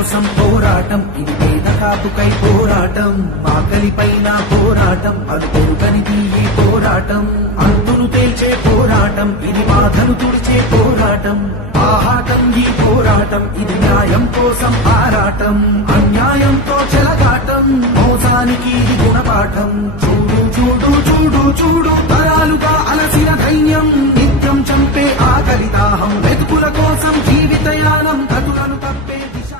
కోసం పోరాటం, ఇది పేద కాపుకై పోరాటం, ఆకలిపైన పోరాటం, అలుపెరుగనిది ఈ పోరాటం, అంతును తేల్చే పోరాటం, ఇది బాధను తుడిచే పోరాటం, ఆహాటం ఈ పోరాటం, ఇది న్యాయం కోసం ఆరాటం, అన్యాయంతో చెలగాటం, మోసానికి ఇది గుణపాఠం. చూడు చూడు చూడు చూడు తరాలుగా అలసిన ధైర్యం, నిత్యం చంపే ఆకలి దాహం, వెతుకుల కోసం జీవితయానం, కతులను తప్పే దిశ.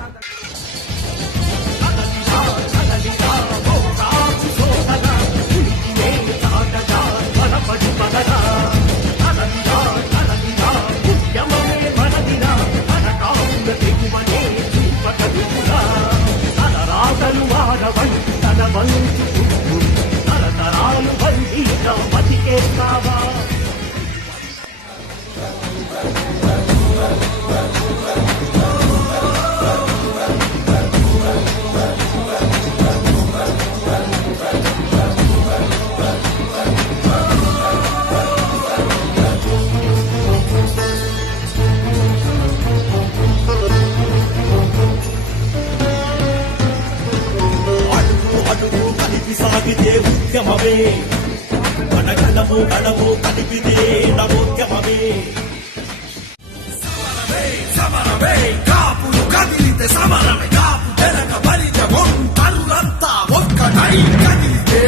తరతరాలు బండి బతికేస్తావా? సాగితే ఉద్యమమే, మన గడము గడము కలిపితే నవోద్యమమే. సమరమే సమరమే కాపులు కదిలితే సమరమే, కాపు వెనక బలిత ఒంటరులంతా ఒక్కటై కదిలితే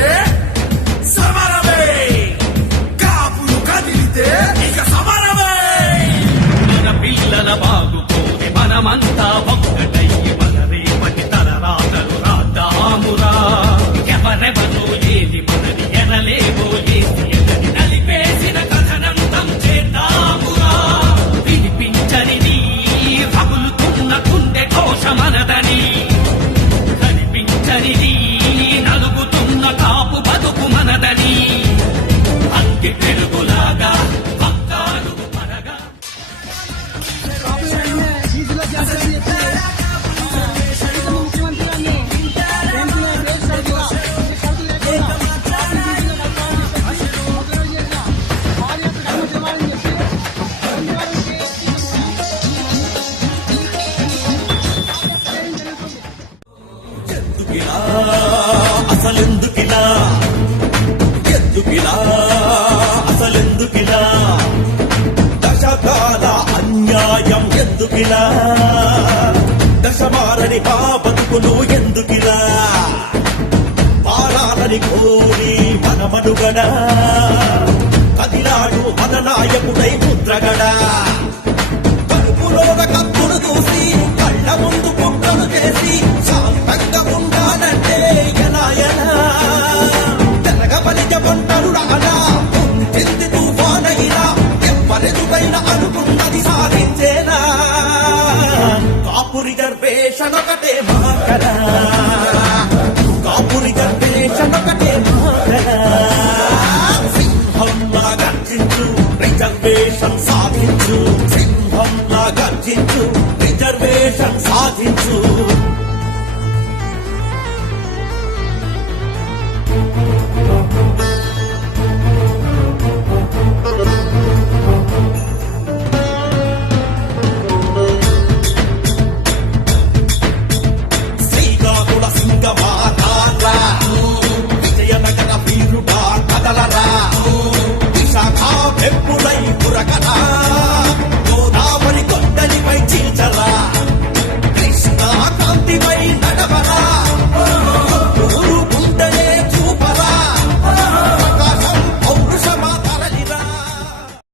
సమరమే, కాపులు కదిలితే ఇక సమరమే. మన పిల్లల బాగుకోని మనమంతా ఒక్కటై మన రేపటి తలరాతలు రాద్దామురా. ఎవరెవరో ఏది మనది ఎనలేవో ఏది ఎనని నలిపేసిన కథనంతం చేద్దామురా. వినిపించనిది రగులుతున్న గుండె ఘోషమనదని, కనిపించనిది నలుగుతున్న కాపు బతుకు మనదని, అంకి పెరుగులాగా పక్కాలుగు పడగా అసలెందుకిలా, ఎందుకిలా అసలెందుకిలా, దశకాల అన్యాయం ఎందుకిలా, దశమారని మా బతుకులు ఎందుకిలా, పారాలని కోరి మన మనుగడ, కదిలాడు మన నాయకుడై ముద్రగడ, కడుపులోన కత్తులు దూసి కళ్ళ ముందు కుట్రలు చేసి శాంతంగా ఉండాలంటే ఎలా ఎలా, తెరగబలిజ ఒంటరు రానా ఉంచింది తుఫానైనా, ఎవరెదుకైనా అనుకున్నది సాధించేనా, కాపు రిజర్వేషన్ ఒకటే మాకరా.